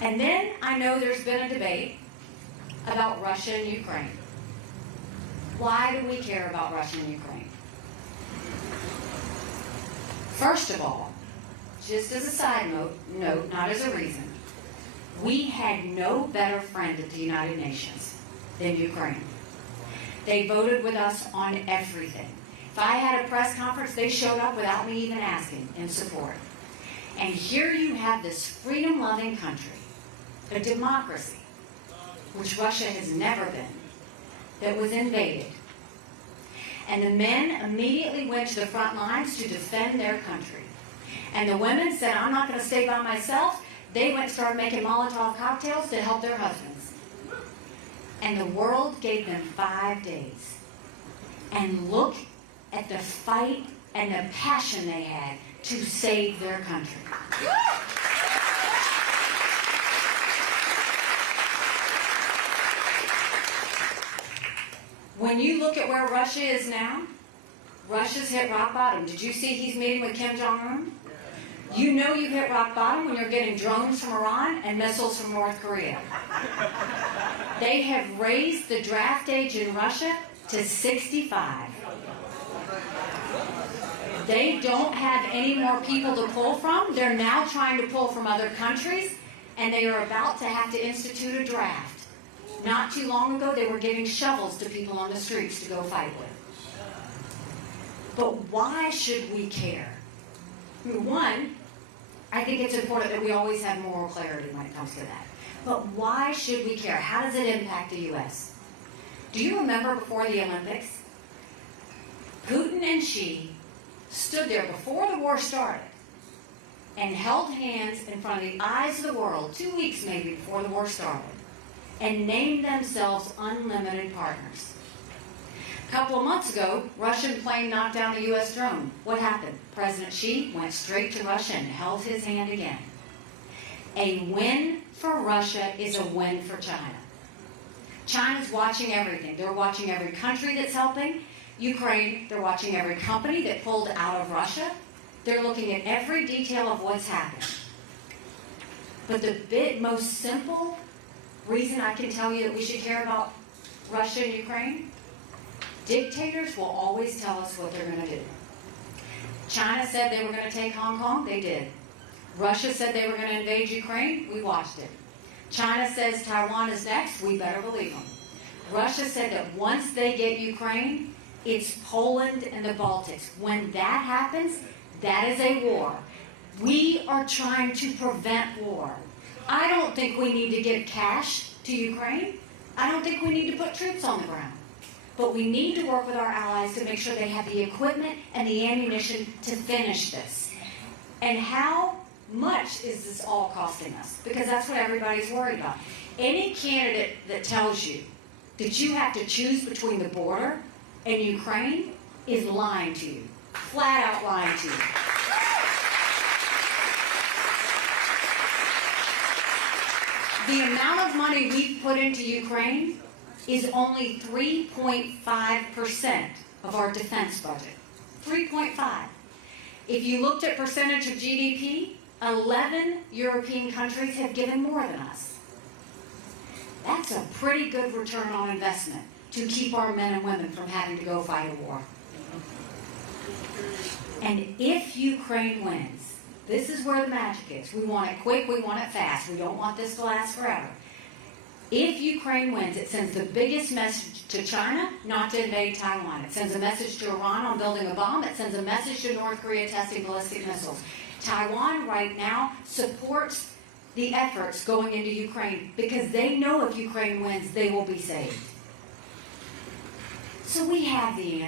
And then I know there's been a debate about Russia and Ukraine. Why do we care about Russia and Ukraine? First of all, just as a side note, not as a reason, we had no better friend at the United Nations than Ukraine. They voted with us on everything. If I had a press conference, they showed up without me even asking in support. And here you have this freedom-loving country, a democracy, which Russia has never been, that was invaded. And the men immediately went to the front lines to defend their country. And the women said, I'm not going to stay by myself. They went and started making Molotov cocktails to help their husbands. And the world gave them 5 days. And look at the fight and the passion they had to save their country. When you look at where Russia is now, Russia's hit rock bottom. Did you see he's meeting with Kim Jong-un? You know you've hit rock bottom when you're getting drones from Iran and missiles from North Korea. They have raised the draft age in Russia to 65. They don't have any more people to pull from. They're now trying to pull from other countries, and they are about to have to institute a draft. Not too long ago, they were giving shovels to people on the streets to go fight with. But why should we care? One, I think it's important that we always have moral clarity when it comes to that. But why should we care? How does it impact the U.S.? Do you remember before the Olympics? Putin and Xi stood there before the war started and held hands in front of the eyes of the world 2 weeks maybe before the war started and named themselves unlimited partners. A couple of months ago, Russian plane knocked down the U.S. drone. What happened? President Xi went straight to Russia and held his hand again. A win for Russia is a win for China. China's watching everything. They're watching every country that's helping. Ukraine, they're watching every company that pulled out of Russia. They're looking at every detail of what's happened. But the most simple reason I can tell you that we should care about Russia and Ukraine, dictators will always tell us what they're going to do. China said they were going to take Hong Kong, they did. Russia said they were going to invade Ukraine, we watched it. China says Taiwan is next, we better believe them. Russia said that once they get Ukraine, it's Poland and the Baltics. When that happens, that is a war. We are trying to prevent war. I don't think we need to give cash to Ukraine. I don't think we need to put troops on the ground. But we need to work with our allies to make sure they have the equipment and the ammunition to finish this. And how much is this all costing us? Because that's what everybody's worried about. Any candidate that tells you that you have to choose between the border and Ukraine is lying to you. Flat out lying to you. The amount of money we've put into Ukraine is only 3.5% of our defense budget. 3.5. If you looked at percentage of GDP, 11 European countries have given more than us. That's a pretty good return on investment to keep our men and women from having to go fight a war. And if Ukraine wins, this is where the magic is. We want it quick, we want it fast. We don't want this to last forever. If Ukraine wins, it sends the biggest message to China not to invade Taiwan. It sends a message to Iran on building a bomb. It sends a message to North Korea testing ballistic missiles. Taiwan right now supports the efforts going into Ukraine because they know if Ukraine wins, they will be saved. So we have the answer.